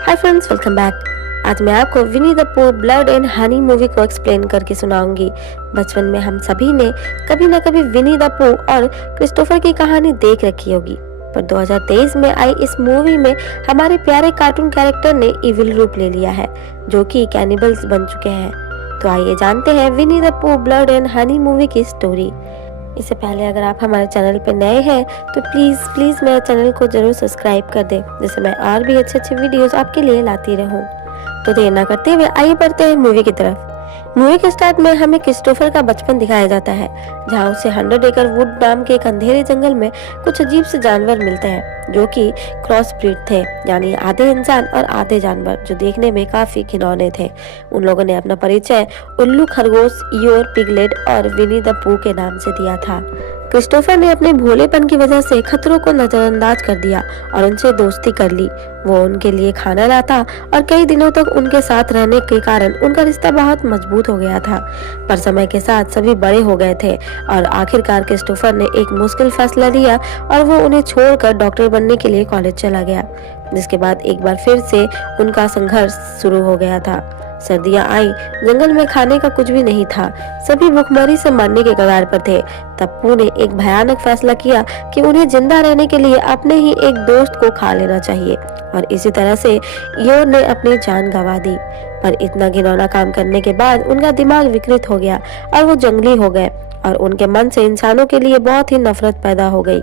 Hi friends, welcome back. आज मैं आपको विनी द पू ब्लड एंड हनी मूवी को एक्सप्लेन करके सुनाऊंगी। बचपन में हम सभी ने कभी न कभी विनी द पू और क्रिस्टोफर की कहानी देख रखी होगी, पर 2023 में आई इस मूवी में हमारे प्यारे कार्टून कैरेक्टर ने इविल रूप ले लिया है, जो कि कैनिबल्स बन चुके हैं। तो आइए जानते हैं विनी द पू ब्लड एंड हनी मूवी की स्टोरी। इससे पहले अगर आप हमारे चैनल पर नए हैं तो प्लीज़ मेरे चैनल को जरूर सब्सक्राइब कर दें, जिससे मैं और भी अच्छे वीडियोस आपके लिए लाती रहूं। तो देर ना करते हुए आइए बढ़ते हैं मूवी की तरफ। मूवी के स्टार्ट में हमें क्रिस्टोफर का बचपन दिखाया जाता है, जहां उसे 100 एकड़ वुड नाम के एक अंधेरे जंगल में कुछ अजीब से जानवर मिलते हैं, जो कि क्रॉस ब्रीड थे, यानी आधे इंसान और आधे जानवर, जो देखने में काफी घिनौने थे। उन लोगों ने अपना परिचय उल्लू, खरगोश, ईयोर, पिगलेट और विनी द पू के नाम से दिया था। क्रिस्टोफर ने अपने भोलेपन की वजह से खतरों को नजरअंदाज कर दिया और उनसे दोस्ती कर ली। वो उनके लिए खाना लाता और कई दिनों तक उनके साथ रहने के कारण उनका रिश्ता बहुत मजबूत हो गया था। पर समय के साथ सभी बड़े हो गए थे और आखिरकार क्रिस्टोफर ने एक मुश्किल फैसला लिया और वो उन्हें छोड़कर डॉक्टर बनने के लिए कॉलेज चला गया, जिसके बाद एक बार फिर से उनका संघर्ष शुरू हो गया था। सर्दियां आई, जंगल में खाने का कुछ भी नहीं था, सभी भूखमरी से मरने के कगार पर थे। तब पू ने एक भयानक फैसला किया कि उन्हें जिंदा रहने के लिए अपने ही एक दोस्त को खा लेना चाहिए, और इसी तरह से योर ने अपनी जान गंवा दी। पर इतना घिनौना काम करने के बाद उनका दिमाग विकृत हो गया और वो जंगली हो गए, और उनके मन से इंसानों के लिए बहुत ही नफरत पैदा हो गई,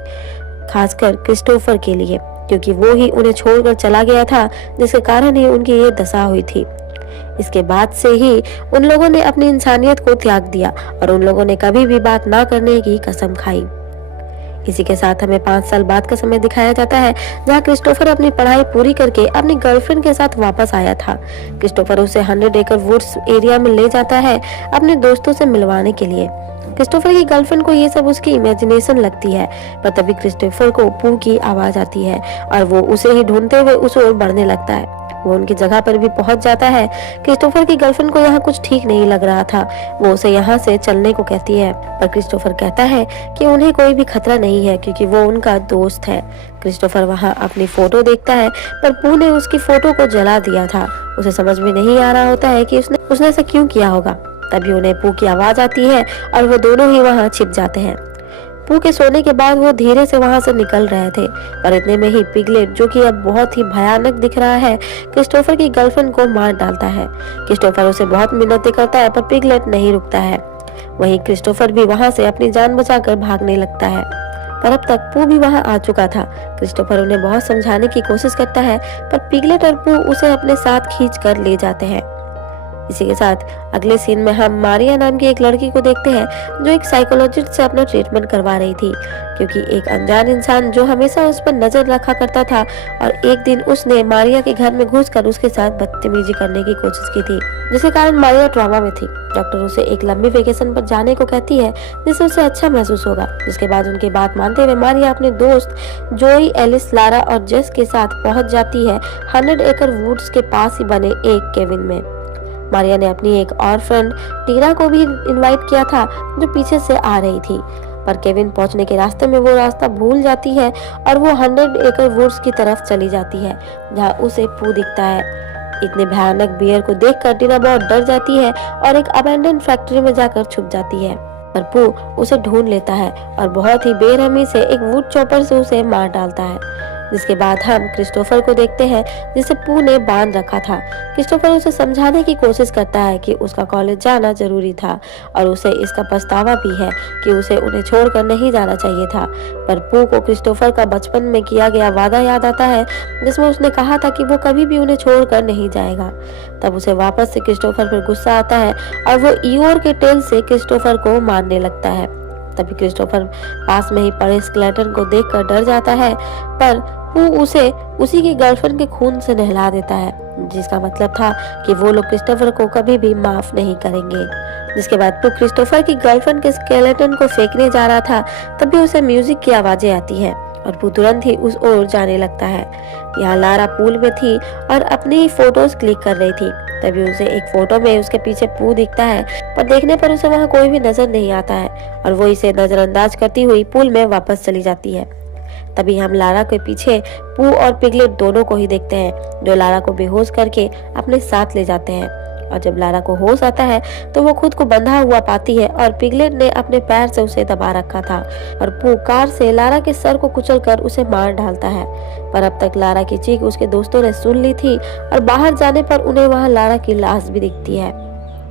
खासकर क्रिस्टोफर के लिए, क्योंकि वो ही उन्हें छोड़कर चला गया था, जिसके कारण ही उनकी ये दशा हुई थी। इसके बाद से ही उन लोगों ने अपनी इंसानियत को त्याग दिया और उन लोगों ने कभी भी बात ना करने की कसम खाई। इसी के साथ हमें 5 साल बाद का समय दिखाया जाता है, जहां क्रिस्टोफर अपनी पढ़ाई पूरी करके अपनी गर्लफ्रेंड के साथ वापस आया था। क्रिस्टोफर उसे 100 एकड़ वुड्स एरिया में ले जाता है अपने दोस्तों से मिलवाने के लिए। क्रिस्टोफर की गर्लफ्रेंड को ये सब उसकी इमेजिनेशन लगती है, पर तभी क्रिस्टोफर को पू की आवाज आती है और वो उसे ही ढूंढते हुए उस ओर बढ़ने लगता है। वो उनकी जगह पर भी पहुंच जाता है। क्रिस्टोफर की गर्लफ्रेंड को यहाँ कुछ ठीक नहीं लग रहा था। वो उसे यहाँ से चलने को कहती है, पर क्रिस्टोफर कहता है कि उन्हें कोई भी खतरा नहीं है, क्योंकि वो उनका दोस्त है। क्रिस्टोफर वहाँ अपनी फोटो देखता है, पर पू ने उसकी फोटो को जला दिया था। उसे समझ में नहीं आ रहा होता है कि उसने ऐसा क्यों किया होगा। तभी उन्हें पू की आवाज आती है और वो दोनों ही वहाँ छिप जाते हैं। पू के सोने के बाद वो धीरे से वहां से निकल रहे थे, पर इतने में ही पिगलेट, जो कि अब बहुत ही भयानक दिख रहा है, क्रिस्टोफर की गर्लफ्रेंड को मार डालता है। क्रिस्टोफर उसे बहुत मिन्नतें करता है, पर पिगलेट नहीं रुकता है। वहीं क्रिस्टोफर भी वहां से अपनी जान बचाकर भागने लगता है, पर अब तक पू भी वहां आ चुका था। क्रिस्टोफर उन्हें बहुत समझाने की कोशिश करता है, पर पिगलेट और पू उसे अपने साथ खींच कर ले जाते हैं। इसी के साथ अगले सीन में हम मारिया नाम की एक लड़की को देखते हैं, जो एक साइकोलॉजिस्ट से अपना ट्रीटमेंट करवा रही थी, क्योंकि एक अनजान इंसान जो हमेशा उस पर नजर रखा करता था, और एक दिन उसने मारिया के घर में घुसकर उसके साथ बदतमीजी करने की कोशिश की थी, जिसके कारण मारिया ट्रॉमा में थी। डॉक्टर उसे एक लंबी वेकेशन पर जाने को कहती है, जिससे उसे अच्छा महसूस होगा। जिसके बाद उनकी बात मानते हुए मारिया अपने दोस्त जोई, एलिस, लारा और जेस के साथ पहुंच जाती है 100 एकड़ वुड्स के पास ही बने एक केबिन में। मारिया ने अपनी एक और फ्रेंड टीना को भी इनवाइट किया था, जो पीछे से आ रही थी, पर केविन पहुंचने के रास्ते में वो रास्ता भूल जाती है और वो 100 एकड़ वुड्स की तरफ चली जाती है, जहां उसे पू दिखता है। इतने भयानक बियर को देखकर टीना बहुत डर जाती है और एक अबैंडन फैक्ट्री में जाकर छुप जाती है, पर पू उसे ढूंढ लेता है और बहुत ही बेरहमी से एक वुड चॉपर से उसे मार डालता है। जिसके बाद हम क्रिस्टोफर को देखते हैं, जिसे पू ने बांध रखा था। क्रिस्टोफर उसे समझाने की कोशिश करता है कि उसका कॉलेज जाना जरूरी था, और उसे इसका पछतावा भी है कि उसे उन्हें छोड़कर नहीं जाना चाहिए था। पर पू को क्रिस्टोफर का बचपन में किया गया वादा याद आता है, जिसमें उसने कहा था कि वो कभी भी उन्हें छोड़कर नहीं जाएगा। तब उसे वापस से क्रिस्टोफर पर गुस्सा आता है और वो ईयोर के टेल से क्रिस्टोफर को मारने लगता है। तभी क्रिस्टोफर पास में ही पड़े स्केलेटन को देखकर डर जाता है, पर पू उसे उसी की गर्लफ्रेंड के खून से नहला देता है, जिसका मतलब था कि वो लोग क्रिस्टोफर को कभी भी माफ नहीं करेंगे। जिसके बाद पू क्रिस्टोफर की गर्लफ्रेंड के स्केलेटन को फेंकने जा रहा था, तभी उसे म्यूजिक की आवाजें आती है और पू तुरंत ही उस ओर जाने लगता है। यहाँ लारा पूल में थी और अपनी ही फोटोज क्लिक कर रही थी। तभी उसे एक फोटो में उसके पीछे पू दिखता है, पर देखने पर उसे वहाँ कोई भी नजर नहीं आता है और वो इसे नजरअंदाज करती हुई पूल में वापस चली जाती है। तभी हम लारा के पीछे पू और पिगलेट दोनों को ही देखते हैं, जो लारा को बेहोश करके अपने साथ ले जाते हैं। और जब लारा को होश आता है तो वो खुद को बंधा हुआ पाती है और पिगलेट ने अपने पैर से उसे दबा रखा था और पू कार से लारा के सर को कुचलकर उसे मार डालता है। पर अब तक लारा की चीख उसके दोस्तों ने सुन ली थी और बाहर जाने पर उन्हें वहां लारा की लाश भी दिखती है।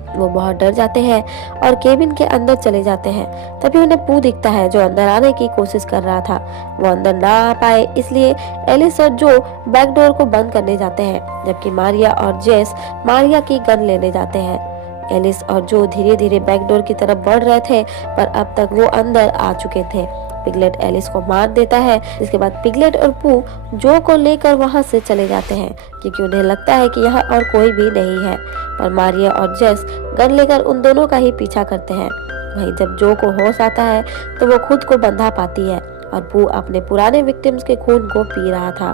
वो बहुत डर जाते हैं और केबिन के अंदर चले जाते हैं। तभी उन्हें पू दिखता है, जो अंदर आने की कोशिश कर रहा था। वो अंदर ना आ पाए इसलिए एलिस और जो बैक डोर को बंद करने जाते हैं, जबकि मारिया और जेस मारिया की गन लेने जाते हैं। एलिस और जो धीरे धीरे बैक डोर की तरफ बढ़ रहे थे, पर अब तक वो अंदर आ चुके थे। पिगलेट एलिस को मार देता है, जिसके बाद पिगलेट और पू जो को लेकर वहां से चले जाते हैं, क्योंकि उन्हें लगता है कि यहाँ और कोई भी नहीं है। पर मारिया और जेस गन लेकर उन दोनों का ही पीछा करते हैं। वहीं जब जो को होश आता है तो वो खुद को बंधा पाती है और पू अपने पुराने विक्टिम्स के खून को पी रहा था,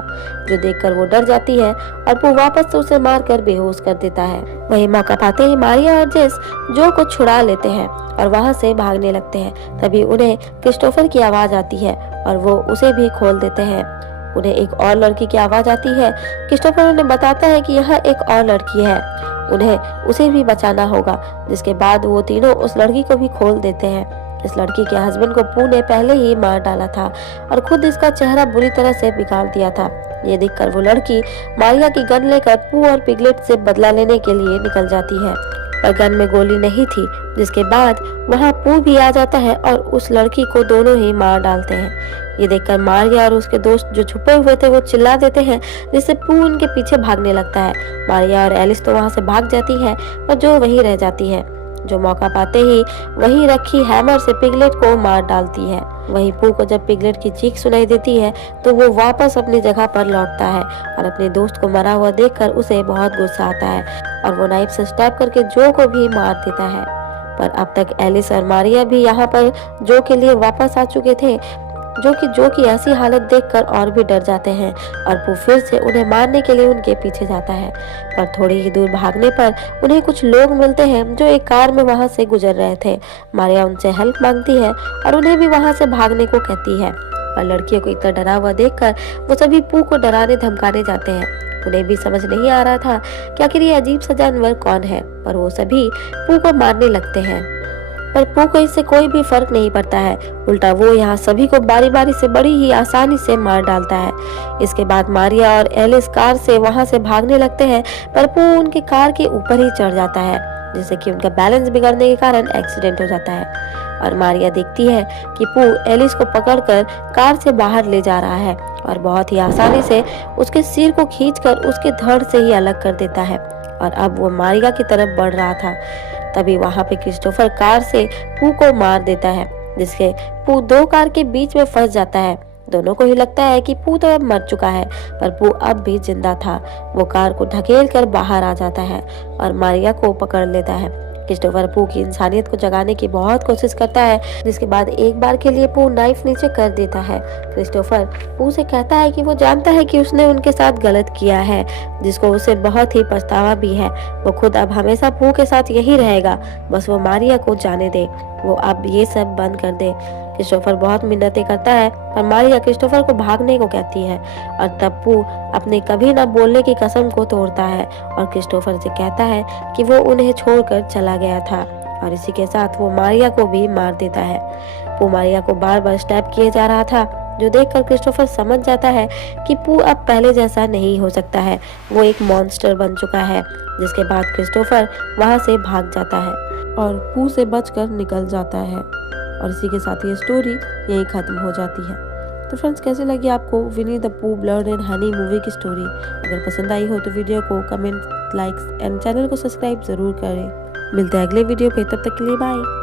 जो देखकर वो डर जाती है और पू वापस से उसे मारकर बेहोश कर देता है। वही मौका पाते ही मारिया और जेस जो को छुड़ा लेते हैं और वहां से भागने लगते हैं। तभी उन्हें क्रिस्टोफर की आवाज आती है और वो उसे भी खोल देते हैं। उन्हें एक और लड़की की आवाज आती है। क्रिस्टोफर उन्हें बताता है कि यह एक और लड़की है, उन्हें उसे भी बचाना होगा, जिसके बाद वो तीनों उस लड़की को भी खोल देते हैं। इस लड़की के हस्बैंड को पू ने पहले ही मार डाला था और खुद इसका चेहरा बुरी तरह से बिगाड़ दिया था। ये देखकर वो लड़की मारिया की गन लेकर पू और पिगलेट से बदला लेने के लिए निकल जाती है, पर गन में गोली नहीं थी, जिसके बाद वहाँ पू भी आ जाता है और उस लड़की को दोनों ही मार डालते हैं। ये देखकर मारिया और उसके दोस्त जो छुपे हुए थे वो चिल्ला देते हैं, जिससे पू उनके पीछे भागने लगता है। मारिया और एलिस तो वहाँ से भाग जाती है और जो वहीं रह जाती है, जो मौका पाते ही वहीं रखी हैमर से पिगलेट को मार डालती है। वहीं पू को जब पिगलेट की चीख सुनाई देती है तो वो वापस अपनी जगह पर लौटता है और अपने दोस्त को मरा हुआ देखकर उसे बहुत गुस्सा आता है और वो नाइफ से स्टैब करके जो को भी मार देता है। पर अब तक एलिस और मारिया भी यहाँ पर जो के लिए वापस आ चुके थे, जो की ऐसी हालत देखकर और भी डर जाते हैं और वो फिर से उन्हें मारने के लिए उनके पीछे जाता है। पर थोड़ी ही दूर भागने पर उन्हें कुछ लोग मिलते हैं जो एक कार में वहां से गुजर रहे थे। मारिया उनसे हेल्प मांगती है और उन्हें भी वहां से भागने को कहती है, पर लड़कियों को इतना डरा हुआ देखकर वो सभी पू को डराने धमकाने जाते हैं। उन्हें भी समझ नहीं आ रहा था कि आखिर ये अजीब सा जानवर कौन है, पर वो सभी पू को मारने लगते हैं। पर पू को इससे कोई भी फर्क नहीं पड़ता है, उल्टा वो यहाँ सभी को बारी बारी से बड़ी ही आसानी से मार डालता है। इसके बाद मारिया और एलिस कार से वहां से भागने लगते हैं, पर पू उनके कार के ऊपर ही चढ़ जाता है, जिससे कि उनका बैलेंस बिगड़ने के कारण एक्सीडेंट हो जाता है। और मारिया देखती है कि पू एलिस को पकड़कर कार से बाहर ले जा रहा है और बहुत ही आसानी से उसके सिर को खींचकर उसके धड़ से ही अलग कर देता है और अब वो मारिया की तरफ बढ़ रहा था। तभी वहां पे क्रिस्टोफर कार से पू को मार देता है, जिससे पू दो कार के बीच में फंस जाता है। दोनों को ही लगता है कि पू तो अब मर चुका है, पर पू अब भी जिंदा था। वो कार को ढकेल कर बाहर आ जाता है और मारिया को पकड़ लेता है। क्रिस्टोफर पू की इंसानियत को जगाने की बहुत कोशिश करता है, जिसके बाद एक बार के लिए पू नाइफ नीचे कर देता है। क्रिस्टोफर पू से कहता है कि वो जानता है कि उसने उनके साथ गलत किया है, जिसको उसे बहुत ही पछतावा भी है। वो खुद अब हमेशा पू के साथ यही रहेगा, बस वो मारिया को जाने दे, वो अब ये सब बंद कर दे। क्रिस्टोफर बहुत मिन्नतें करता है, पर मारिया क्रिस्टोफर को भागने को कहती है और तब पू अपने कभी न बोलने की कसम को तोड़ता है और क्रिस्टोफर से कहता है कि वो उन्हें छोड़कर चला गया था और इसी के साथ वो मारिया को भी मार देता है। पू मारिया को बार बार स्टैब किए जा रहा था, जो देखकर क्रिस्टोफर समझ जाता है कि पू अब पहले जैसा नहीं हो सकता है, वो एक मॉन्स्टर बन चुका है। जिसके बाद क्रिस्टोफर वहां से भाग जाता है और पू से बचकर निकल जाता है और इसी के साथ ये स्टोरी यही खत्म हो जाती है। तो फ्रेंड्स, कैसे लगी आपको विनी द पू ब्लड एंड हनी मूवी की स्टोरी? अगर पसंद आई हो तो वीडियो को कमेंट, लाइक्स एंड चैनल को सब्सक्राइब जरूर करें। मिलते हैं अगले वीडियो पे, तब तक के लिए बाय।